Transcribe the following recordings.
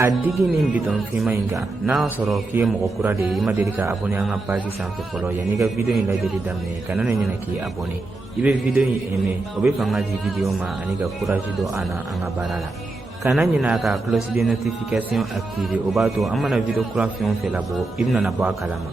A digi nin biton fima in kan n'a sɔrɔ k'i ye mɔgɔ kura de ye i ma deli ka abonné an ka page sanfɛ fɔlɔ yanni ka video in lajɛli daminɛ kana na ɲinɛ k'i abonné i bɛ video in aimer o bɛ fanga di video ma ani ka courage don an na an ka baara la kana ɲinɛ ka cloche de notification activer o b'a to an mana video kura fɛn o fɛn labɔ i bɛna bɔ a kalama.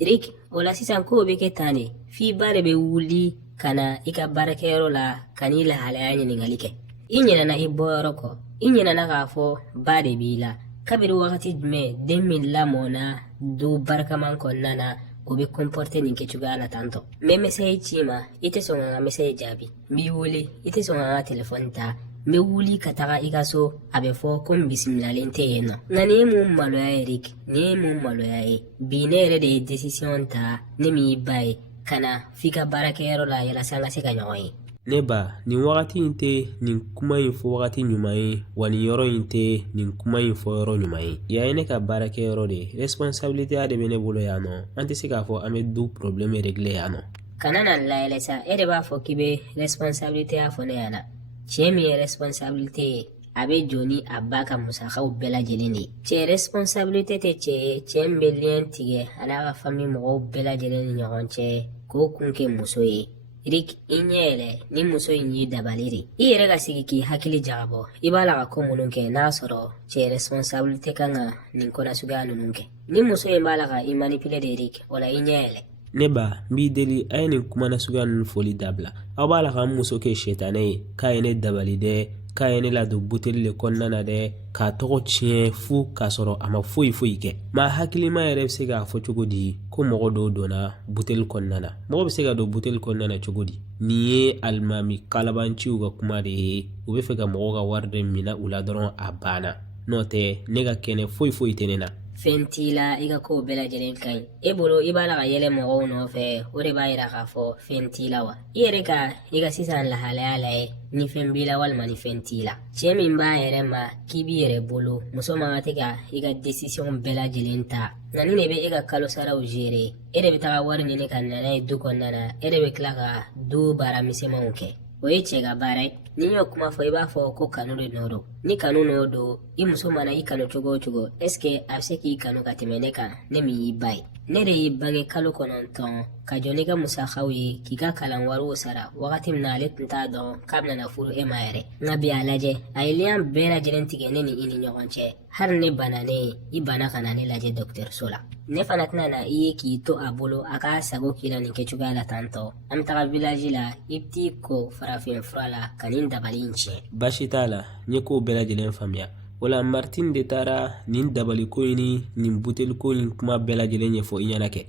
Rick, wala sisan ko bɛ kɛ tan de f'i ba de bɛ wuli ka na i ka baarakɛyɔrɔ la ka n'i lahalaya ɲininkali kɛ. I ɲinɛna i bɔyɔrɔ kɔ i ɲinɛna k'a fɔ ba de b'i la kabiri wagati jumɛn den min lamɔna du barikaman kɔnɔna na o bɛ comporter nin kɛcogoya la tantɔ. N bɛ message ci ma i tɛ sɔn ka n ka message jaabi n b'i wele i tɛ sɔn ka n ka telefɔni ta n bɛ wuli ka taga i ka so a bɛ fɔ ko n bisimilalen tɛ yen nɔ. Nka nin ye mun maloya ye Rick nin ye mun maloya ye bi ne yɛrɛ de ye décision ta ne min y'i ba ye ka na f'i ka baarakɛyɔrɔ la yalasa an ka se ka ɲɔgɔn ye. Ne ba nin wagati in tɛ nin kuma in fɔ wagati ɲuman ye wa nin yɔrɔ in tɛ nin kuma in fɔ yɔrɔ ɲuman ye. Yan ye ne ka baarakɛyɔrɔ de ye responsabilité de bɛ ne bolo yan nɔ an tɛ se k'a fɔ an bɛ du problème régler yan nɔ. Kana na layɛlɛ sa e de b'a fɔ k'i bɛ responsabilité ya fɔ ne ɲɛna cɛ min ye responsabilité ye a bɛ jɔ ni a ba ka musakaw bɛɛ lajɛlen de ye. Cɛ responsabilité tɛ cɛ ye cɛ min bɛ lien tigɛ a n'a ka famille mɔgɔw bɛɛ lajɛlen ni ɲɔgɔn cɛ k'o kun kɛ muso ye. Rick i ɲɛ yɛlɛ ni muso in y'i dabali de i yɛrɛ ka sigi k'i hakili jagabɔ i b'a la ka ko minnu kɛ n'a sɔrɔ cɛ responsabilité kan ka nin ko nasuguya ninnu kɛ ni muso in b'a la ka i manipuler de Rick wala i ɲɛ yɛlɛ. Ne ba n b'i deli a ye nin kuma nasuguya ninnu fɔli dabila aw b'a la ka n muso kɛ sɛtanɛ ye k'a ye ne dabali dɛ k'a ye ne ladon buteli le kɔnɔna na dɛ k'a tɔgɔ tiɲɛ fu k'a sɔrɔ a ma foyi foyi kɛ. Maa hakilima yɛrɛ bɛ se k'a fɔ cogo di ko mɔgɔ dɔw donna buteli kɔnɔna na mɔgɔ bɛ se ka don buteli kɔnɔna na cogo di nin ye alimami kalabanciw ka kuma de ye u bɛ fɛ ka mɔgɔw ka wari de minɛ u la dɔrɔn a banna n'o tɛ ne ka kɛnɛ foyi foyi tɛ ne na. Fɛn t'i la i ka kow bɛɛ lajɛlen ka ɲi e bolo i b'a la ka yɛlɛ mɔgɔw nɔfɛ o de b'a yira k'a fɔ fɛn t'i la wa i yɛrɛ ka i ka sisan lahalaya lajɛ ni fɛn b'i la walima ni fɛn t'i la cɛ min b'a yɛrɛ ma k'i b'i yɛrɛ bolo muso man ka tɛ ka i ka décision bɛɛ lajɛlen ta nka nin de bɛ e ka kalo saraw gérer e de bɛ taga wari ɲini ka na n'a ye du kɔnɔna na e de bɛ tila ka du baara misɛnmanw kɛ o ye cɛ ka baara ye ni y'o kuma fɔ i b'a fɔ ko kanu de nɔ don ni kanu nɔ don i muso mana i kanu cogo o cogo est-ce que a bɛ se k'i kanu ka tɛmɛ ne kan ne min y'i ba ye ne de y'i bange kalo 9 ka jɔ n'i ka musakaw ye k'i ka kalan wariw sara wagati min na ale tun t'a dɔn k'a bɛna furu e ma yɛrɛ nka bi a lajɛ a ye lien bɛɛ lajɛlen tigɛ ne ni i ni ɲɔgɔn cɛ hali ne bana ne i bana ka na ne lajɛ dɔgɔtɔrɔso la ne fana tɛna na i ye k'i to a bolo a ka sago k'i la nin kɛcogoya la tantɔ an bɛ taga village la i bɛ t'i ko farafin fura la ka nin dabali in tiɲɛ. Baasi t'a la n ye kow bɛɛ lajɛlen faamuya wala Martin de taara nin dabali ko in ni nin buteli ko in kuma bɛɛ lajɛlen ɲɛfɔ i ɲɛna kɛ.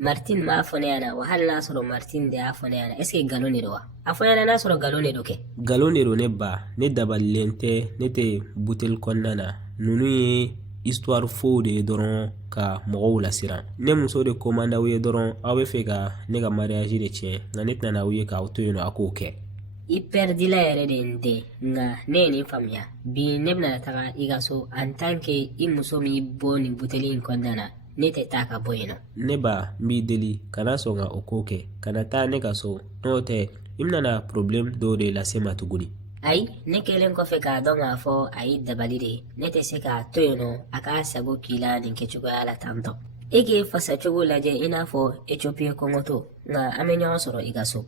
Martin m'a fɔ ne ɲɛna wa hali n'a sɔrɔ Martin de y'a fɔ ne ɲɛna est-ce que nkalon de don wa a fɔ ɲɛna n'a sɔrɔ nkalon de don kɛ. Nkalon de don ne ba ne dabalilen tɛ ne tɛ buteli kɔnɔna na ninnu ye histoire faux de ye dɔrɔn ka mɔgɔw lasiran ne muso de commande aw ye dɔrɔn aw bɛ fɛ ka ne ka mariage de tiɲɛ nka ne tɛna aw ye k'aw to yen nɔ a k'o kɛ. I perdila yɛrɛ de n tɛ nka ne ye nin faamuya bi ne bɛna taga i ka so en tant que i muso min bɔ nin buteli in kɔnɔna na ne tɛ taa ka bɔ yen nɔ. Ne ba n b'i deli kana sɔn ka o ko kɛ kana taa ne ka so n'o tɛ i bɛna problème dɔw de lase ma tuguni. Ayi ne kɛlen kɔfɛ k'a dɔn k'a fɔ a y'i dabali de ne tɛ se k'a to yen nɔ a k'a sago k'i la nin kɛcogoya la tantɔ e k'e fasacogo lajɛ i n'a fɔ Éthiopie kɔngɔtɔ nka an bɛ ɲɔgɔn sɔrɔ i ka so.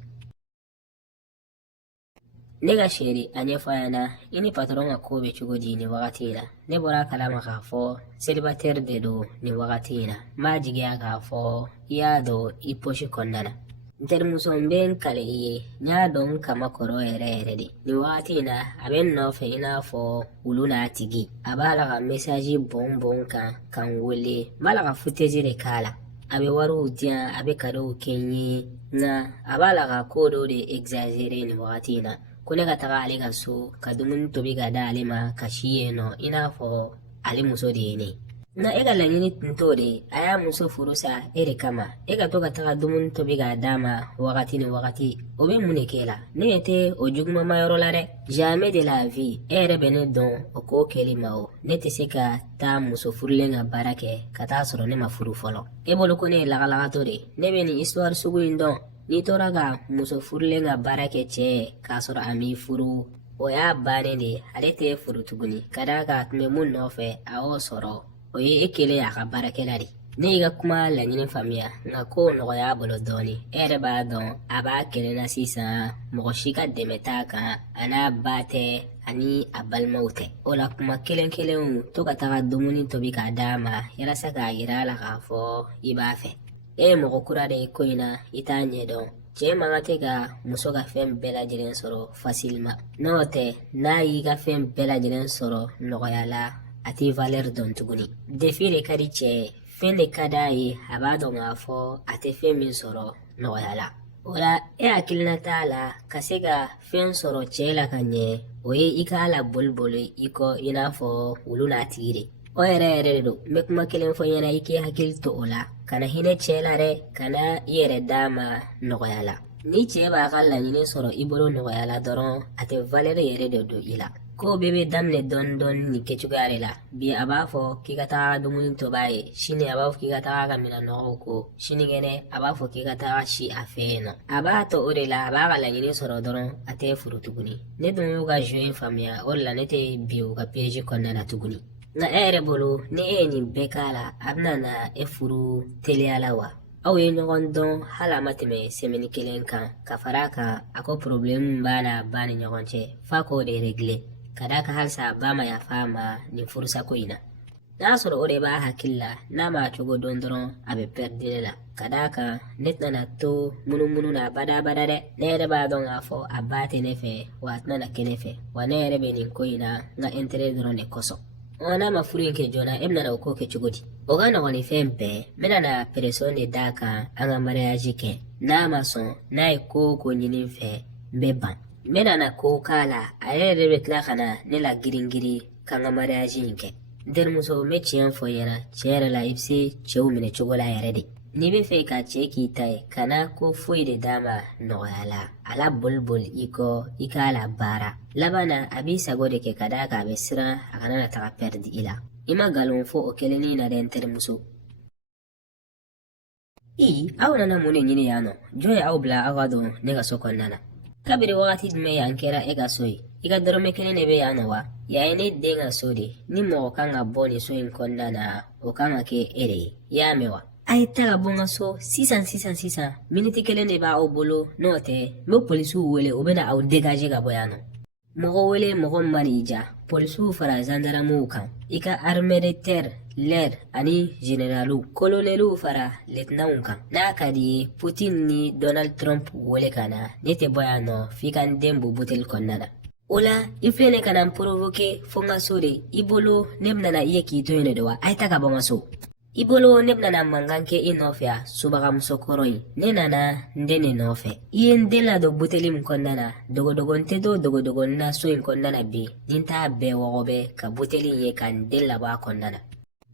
Ne ka chérie a ɲɛfɔ a ɲɛna i ni patron ka ko bɛ cogo di nin wagati in na ne bɔra kalama k'a fɔ célibataire de don nin wagati in na n b'a jigiya k'a fɔ i y'a dɔn i poche kɔnɔna na n terimuso n bɛ n kale i ye n y'a dɔn n kama kɔrɔ yɛrɛ yɛrɛ de nin wagati in na a bɛ n nɔfɛ i n'a fɔ wulu n'a tigi a b'a la ka message bɔn kan ka n wele n b'a la ka foutaise de k'a la a bɛ wariw di yan a bɛ cadeaux kɛ n ye nka a b'a la ka ko dɔw de exagérer nin wagati in na ko ne ka taga ale ka so ka dumuni tobi ka da ale ma ka si yen nɔ i n'a fɔ ale muso de ye ne nka e ka laɲini tun t'o de a y'a muso furu sa e de kama e ka to ka taga dumuni tobi k'a d'a ma wagati ni wagati o bɛ mun de kɛ la ne ɲɛ tɛ o jugumanma yɔrɔ la dɛ jamais de la vie e yɛrɛ bɛ ne dɔn o ko kɛli ma o ne tɛ se ka taa muso furulen ka baara kɛ ka taa sɔrɔ ne ma furu fɔlɔ e bolo ko ne ye lagalagatɔ de ne bɛ nin histoire sugu in dɔn n'i tora ka muso furulen ka baara kɛ cɛ k'a sɔrɔ a m'i furu o y'a bannen de ale tɛ furu tuguni ka d'a kan a tun bɛ mun nɔfɛ a y'o sɔrɔ o ye e kelen a ka baarakɛla de ne y'i ka kuma laɲini faamuya nka ko nɔgɔya bolo dɔɔni e yɛrɛ b'a dɔn a b'a kelen na sisan mɔgɔ si ka dɛmɛ t'a kan a n'a ba tɛ ani a balimaw tɛ o la kuma kelen kelenw to ka taga dumuni tobi k'a d'a ma yalasa k'a yira a la k'a fɔ i b'a fɛ e ye mɔgɔ kura de ye ko in na i t'a ɲɛdɔn cɛ man ka tɛ ka muso ka fɛn bɛɛ lajɛlen sɔrɔ fasilima n'o tɛ n'a y'i ka fɛn bɛɛ lajɛlen sɔrɔ nɔgɔya la a tɛ valeur dɔn tuguni defi de ka di cɛ ye fɛn de ka d'a ye a b'a dɔn k'a fɔ a tɛ fɛn min sɔrɔ nɔgɔya la o la e hakilina t'a la ka se ka fɛn sɔrɔ cɛ la ka ɲɛ o ye i k'a la boli i kɔ i n'a fɔ olu n'a tigi de o yɛrɛ de don n bɛ kuma kelen fɔ ɲɛna i k'i hakili to o la kana hinɛ cɛ la dɛ kana i yɛrɛ d'a ma nɔgɔya la ni cɛ b'a ka laɲini sɔrɔ i bolo nɔgɔya la dɔrɔn a tɛ valeur yɛrɛ de don i la ko bɛɛ bɛ daminɛ dɔɔni nin kɛcogoya de la bi a b'a fɔ k'i ka taga dumuni tobi a ye sini a b'a fɔ k'i ka taga ka minɛnɔgɔw ko sinikɛnɛ a b'a fɔ k'i ka taga si a fɛ yen nɔ a b'a to o de la a b'a ka laɲini sɔrɔ dɔrɔn a tɛ furu tuguni ne dun y'u ka jeu in faamuya o de la ne tɛ bi u ka piège kɔnɔna na tuguni nka e yɛrɛ bolo ni e ye nin bɛɛ k'a la a bɛna na e furu teliya la wa aw ye ɲɔgɔn dɔn hali a ma tɛmɛ semaine kelen kan ka fara a kan a ko problème b'a n'a ba ni ɲɔgɔn cɛ f'a k'o de régler ka d'a kan halisa a ba ma yafa a ma nin furusako in na n'a sɔrɔ o de b'a hakili la n'a ma cogo dɔn dɔrɔn a bɛ perdre ne la ka d'a kan ne tɛna to munumunu na badabada dɛ ne yɛrɛ b'a dɔn k'a fɔ a ba tɛ ne fɛ wa a tɛna na kɛ ne fɛ wa ne yɛrɛ bɛ nin ko in na n ka intérêt dɔrɔn de kosɔn n'a ma furu in kɛ joona e bɛna o ko kɛ cogo di o ka nɔgɔn ni fɛn bɛɛ n bɛna na pression de d'a kan an ka mariage kɛ n'a ma sɔn n'a ye ko o ko ɲini n fɛ n bɛ ban n bɛna na ko k'a la a yɛrɛ bɛ tila ka na ne la girin-girin k'an ka mariage in kɛ n terimuso n bɛ tiɲɛ fɔ i ɲɛna tiɲɛ yɛrɛ la i bɛ se cɛw minɛ cogo la yɛrɛ de n'i bɛ fɛ ka cɛ k'i ta ye kana ko foyi de d'a ma nɔgɔya la a la boli i kɔ i k'a la baara laban na a b'i sago de kɛ ka d'a kan a bɛ siran a kana na taga perdre i la i ma nkalon fɔ o kelennin na dɛ n terimuso aw nana mun de ɲini yan nɔ jɔn ye aw bila aw ka dɔn ne ka so kɔnɔna na kabiri wagati jumɛn yan kɛra e ka so ye i ka dɔrɔmɛ kelen de bɛ yan nɔ wa yan ye ne den ka so de ni mɔgɔ kan ka bɔ nin so in kɔnɔna na o kan ka kɛ e de ye i y'a mɛn wa a ye ta ka bɔ n ka so sisan miniti kelen de b'aw bolo n'o tɛ n bɛ polisiw wele u bɛna aw dégager ka bɔ yan nɔ mɔgɔ wele mɔgɔ min man'i ja polisiw fara gendarmew kan i ka armée de terre l'air ani généraliw coloneliw fara lieutenantw kan n'a ka di ye Poutine ni Donald Trump wele ka na ne tɛ bɔ yan nɔ f'i ka n den bɔ buteli kɔnɔna na o la i filɛ ne ka na n provoquer fo n ka so de i bolo ne bɛna na i ye k'i to yen de wa a ye ta ka bɔ n ka so i bolo ne bɛna na mankan kɛ i nɔfɛ a subagamuso kɔrɔ in ne nana n den de nɔfɛ i ye n den ladon buteli min kɔnɔna na dogodogo n tɛ to dogodogo na so in kɔnɔna na bi ni n t'a bɛɛ wɔgɔbɛ ka buteli in ye ka n den labɔ a kɔnɔna na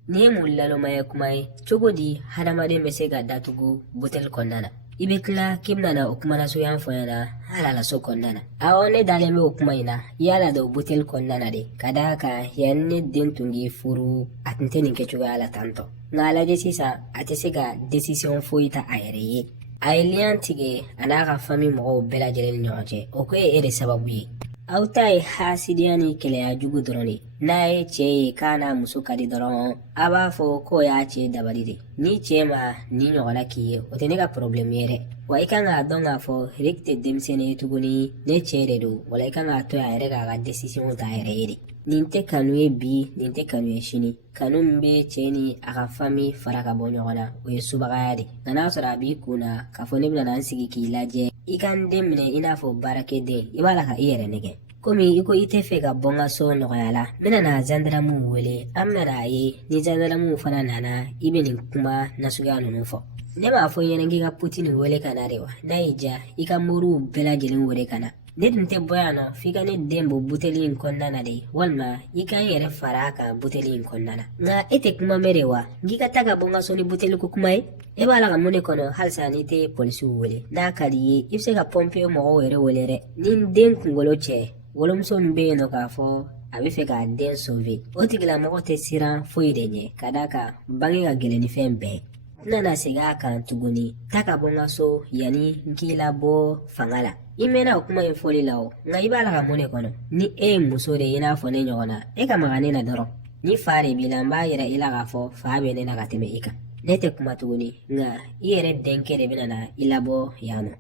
nin ye mun lalomaya kuma ye cogo di hadamaden bɛ se ka datugu buteli kɔnɔna na i bɛ tila k'i bɛna na o kuma nasuguya fɔ n ɲɛna hali a la so kɔnɔna na awɔ ne dalen bɛ o kuma in na i y'a ladon buteli kɔnɔna na de ka d'a kan yanni ne den tun k'i furu a tun tɛ nin kɛcogoya la tantɔ nka a lajɛ sisan a tɛ se ka décision foyi ta a yɛrɛ ye a ye lien tigɛ a n'a ka famille mɔgɔw bɛɛ lajɛlen ni ɲɔgɔn cɛ o ko ye e de sababu ye aw ta ye hasidiya ni kɛlɛya jugu dɔrɔn de n'a ye cɛ ye k'a n'a muso ka di dɔrɔn a b'a fɔ k'o y'a cɛ dabali de ni cɛ ma ni ɲɔgɔnna k'i ye o tɛ ne ka problème ye dɛ wa i kan k'a dɔn k'a fɔ Rick tɛ denmisɛnnin ye tuguni ne cɛ de don wala i kan k'a to a yɛrɛ k'a ka décision ta a yɛrɛ ye de nin tɛ kanu ye bi nin tɛ kanu ye sini kanu min bɛ cɛ ni a ka famille fara ka bɔ ɲɔgɔn na o ye subagaya de nka n'a sɔrɔ a b'i kun na k'a fɔ ne bɛna n sigi k'i lajɛ i ka n den minɛ i n'a fɔ baarakɛden i b'a la ka i yɛrɛ nɛgɛ komi i ko i tɛ fɛ ka bɔ n ka so nɔgɔya la n bɛna na gendarmew wele an bɛna a ye ni gendarmew fana nana i bɛ nin kuma nasuguya ninnu fɔ ne b'a fɔ i ɲɛna k'i ka Poutine wele ka na de wa n'a y'i ja i ka moriw bɛɛ lajɛlen wele ka na ne dun tɛ bɔ yan nɔ f'i ka ne den bɔ buteli in kɔnɔna na de walima i ka n yɛrɛ fara a kan buteli in kɔnɔna na nka e tɛ kuma mɛn de wa k'i ka taa ka bɔ n ka so ni buteli ko kuma ye e b'a la ka mun de kɔnɔ halisa n'i tɛ polisiw wele n'a ka di ye i bɛ se ka pompier mɔgɔw yɛrɛ wele dɛ ni n den kunkolo cɛ wolomuso min bɛ yen nɔ k'a fɔ a bɛ fɛ k'a den sauver o tigilamɔgɔ tɛ siran foyi de ɲɛ ka d'a kan bange ka gɛlɛn ni fɛn bɛɛ nana segin a kan tuguni ta ka bɔ n ka so yanni n k'i labɔ fanga la i mɛnna o kuma in fɔli la o nka i b'a la ka mun de kɔnɔ ni e ye muso de i n'a fɔ ne ɲɔgɔn na e ka maga ne na dɔrɔn ni fa de b'i la n b'a yira i la k'a fɔ fa bɛ ne na ka tɛmɛ i kan ne tɛ kuma tuguni nka i yɛrɛ denkɛ de bɛna na i labɔ yan nɔ.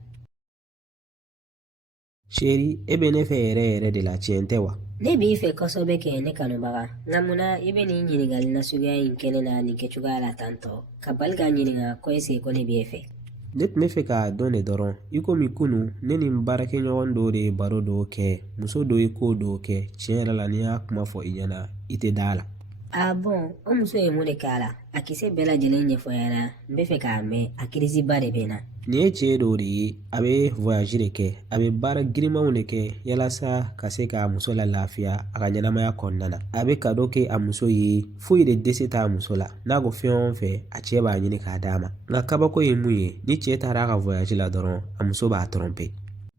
Sheri, e bɛ ne fɛ yɛrɛ de la tiɲɛ tɛ wa? Ne b'i fɛ kosɛbɛ kɛ ne kanubaga nka munna i bɛ nin ɲininkali nasuguya in kɛ ne na nin kɛcogoya la tantɔ ka bali ka ɲininka ko ɛseke ko ne b'e fɛ. Ne tun bɛ fɛ k'a dɔn de dɔrɔn i komi kunu ne ni n baarakɛɲɔgɔn dɔw de ye baro dɔw kɛ muso dɔw ye ko dɔw kɛ tiɲɛ yɛrɛ la n'i y'a kuma fɔ i ɲɛna i tɛ da la. Bɔn o muso ye mun de k'a la a kisɛ bɛɛ lajɛlen ɲɛfɔ ɲɛna n bɛ fɛ k'a mɛn a kirisiba de bɛ na. Nin ye cɛ dɔw de ye a bɛ voyage de kɛ a bɛ baara girimanw de kɛ yalasa ka se k'a muso la lafiya a ka ɲɛnamaya kɔnɔna na a bɛ kado kɛ a muso ye foyi de dɛsɛ t'a muso la n'a ko fɛn o fɛn a cɛ b'a ɲini k'a d'a ma nka kabako ye mun ye ni cɛ taara a ka voyage la dɔrɔn a muso b'a tromper.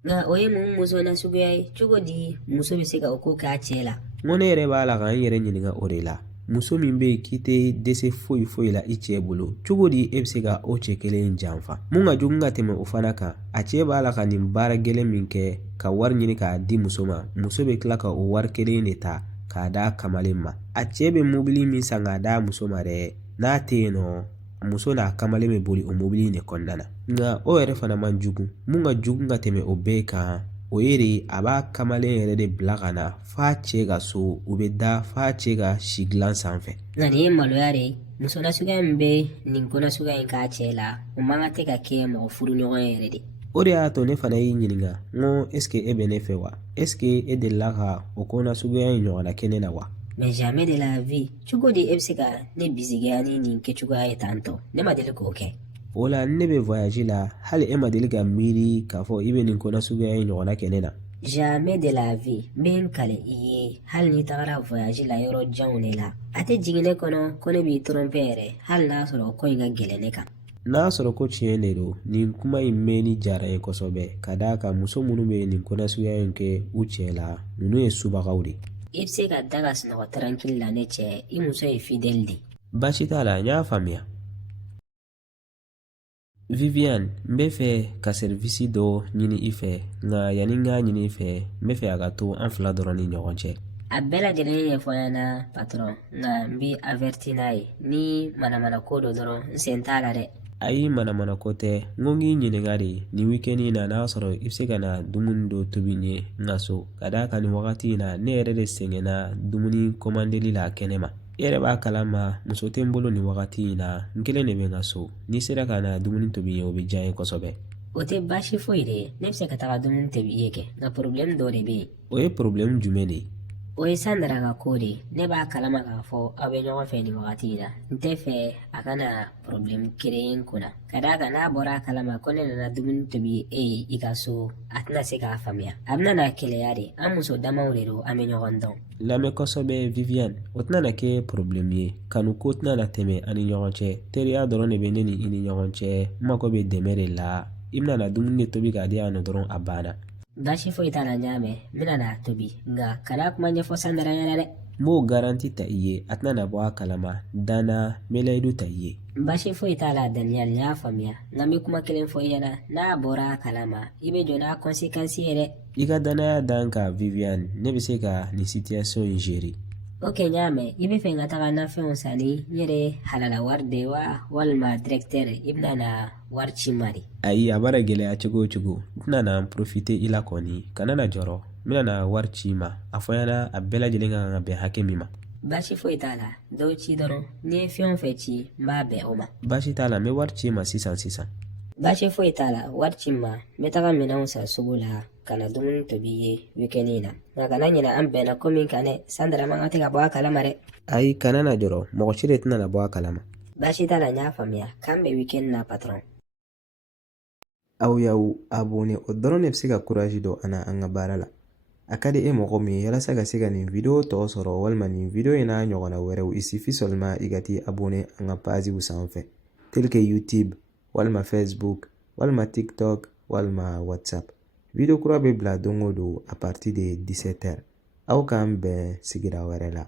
Nka o ye mun muso nasuguya ye cogo di muso bɛ se ka o ko k'a cɛ la. N ko ne yɛrɛ b'a la ka n yɛrɛ ɲininka o de la muso min bɛ yen k'i tɛ dɛsɛ foyi la i cɛ bolo cogo di e bɛ se ka o cɛ kelen in janfa mun ka jugu ka tɛmɛ o fana kan a cɛ b'a la ka nin baara gɛlɛn min kɛ ka wari ɲini k'a di muso ma muso bɛ tila ka o wari kelen de ta k'a d'a kamalen ma a cɛ bɛ mobili min san k'a d'a muso ma dɛ n'a tɛ yen nɔ muso n'a kamalen bɛ boli o mobili de kɔnɔna na nka o yɛrɛ fana man jugu mun ka jugu ka tɛmɛ o bɛɛ kan o ye de a b'a kamalen yɛrɛ de bila ka na f'a cɛ ka so u bɛ da f'a cɛ ka si dilan sanfɛ. Nka nin ye maloya de ye muso nasuguya min bɛ nin ko nasuguya in k'a cɛ la o man ka tɛ ka kɛ mɔgɔ furu ɲɔgɔn ye yɛrɛ de. O de y'a to ne fana y'i ɲininka n ko est-ce que e bɛ ne fɛ wa est-ce que e delila ka o ko nasuguya in ɲɔgɔnna kɛ ne na wa. Mais jamais de la vie cogo di e bɛ se ka ne bisigiya ni nin kɛcogoya ye tantɔ ne ma deli k'o kɛ. O la ne bɛ voyage la hali e ma deli ka miiri k'a fɔ i bɛ nin ko nasuguya in ɲɔgɔnna kɛ ne na. Jamais de la vie n bɛ n kale i ye hali n'i tagara voyage la yɔrɔ janw de la a tɛ jigin ne kɔnɔ ko ne b'i tromper yɛrɛ hali n'a sɔrɔ ko in ka gɛlɛn ne kan. N'a sɔrɔ ko tiɲɛ de don nin kuma in mɛnni diyara ye kosɛbɛ ka d'a kan muso minnu bɛ nin ko nasuguya in kɛ u cɛ la ninnu ye subagaw de. I bɛ se ka da ka sunɔgɔ tranquille la ne cɛ i muso ye fidèle de. Baasi t'a la n y'a faamuya. Viviane n bɛ fɛ ka service dɔ ɲini i fɛ nka yanni n k'a ɲini i fɛ n bɛ fɛ a ka to an fila dɔrɔn ni ɲɔgɔn cɛ. A bɛɛ lajɛlen ɲɛfɔ ɲɛna patron nka n bɛ averti n'a ye ni manamana ko dɔ dɔrɔn n sen t'a la dɛ. Ayi manamana ko tɛ n ko n k'i ɲininka de nin weekend in na n'a sɔrɔ i bɛ se ka na dumuni dɔ tobi n ye n ka so ka d'a kan nin wagati in na ne yɛrɛ de sɛgɛnna dumuni commandeli la kɛnɛ ma. I yɛrɛ b'a kalama muso tɛ n bolo nin wagati in na n kelen de bɛ n ka so n'i sera ka na dumuni tobi n ye o bɛ diya n ye kosɛbɛ. O tɛ baasi foyi de ye ne bɛ se ka taga dumuni tobi i ye kɛ nka problème dɔ de bɛ yen. O ye problème jumɛn de ye. O ye Sandra ka ko de ye ne b'a kalama k'a fɔ aw bɛ ɲɔgɔn fɛ nin wagati in na n tɛ fɛ a kana problème créer n kunna ka d'a kan n'a bɔra a kalama ko ne nana dumuni tobi e ye i ka so a tɛna se k'a faamuya a bɛna na kɛlɛya de an muso damaw de don an bɛ ɲɔgɔn dɔn. Lamɛn kosɛbɛ Viviane o tɛna na kɛ problème ye kanu ko tɛna na tɛmɛ an ni ɲɔgɔn cɛ teriya dɔrɔn de bɛ ne ni i ni ɲɔgɔn cɛ n mago bɛ dɛmɛ de la i bɛna na dumuni de tobi k'a di yan nɔ dɔrɔn a banna. Baasi foyi t'a la n y'a mɛn n bɛna n'a tobi nka kana kuma ɲɛfɔ Sandra ɲɛna dɛ. n b'o garanti ta i ye a tɛna na bɔ a kalama danna n bɛ layidu ta i ye. Baasi foyi t'a la Daniel n y'a faamuya nka n bɛ kuma kelen fɔ i ɲɛna n'a bɔra a kalama i bɛ jɔ n'a conséquence ye dɛ. I ka danaya dan kan Viviane ne bɛ se ka nin situation in gérer. Ok n y'a mɛn i bɛ fɛ n ka taga nafɛnw sanni n yɛrɛ halala wari de wa walima directeur i bɛna na wari ci n ma de. Ayi a bara gɛlɛya cogo o cogo n tɛna na profiter i la kɔni kana na jɔrɔ n bɛna na wari ci i ma a fɔ ɲɛna a bɛɛ lajɛlen ka kan ka bɛn hakɛ min ma. Baasi foyi t'a la dɔw ci dɔrɔn n'i ye fɛn o fɛn ci n b'a bɛn o ma. Baasi t'a la n bɛ wari ci i ma sisan. Baasi foyi t'a la wari ci n ma n bɛ taga minɛnw san sugu la ka na dumuni tobi i ye weekend in na nka kana ɲinɛ an bɛnna ko min kan dɛ Sandra man ka tɛ ka bɔ a kalama dɛ. Ayi kana na jɔrɔ mɔgɔ si de tɛna na bɔ a kalama. Baasi t'a la n y'a faamuya k'an bɛ weekend na patron. Aw y'aw abonné o dɔrɔn de bɛ se ka courage dɔ an na an ka baara la. A ka di e mɔgɔ min ye yalasa ka se ka nin video tɔ sɔrɔ walima nin video in n'a ɲɔgɔnna wɛrɛw il suffit seulement i ka t'i abonné an ka page sanfɛ tel que YouTube walima Facebook walima TikTok walima WhatsApp. Video kura bɛ bila don o don à partir de 17h. Aw k'an bɛn sigira wɛrɛ la.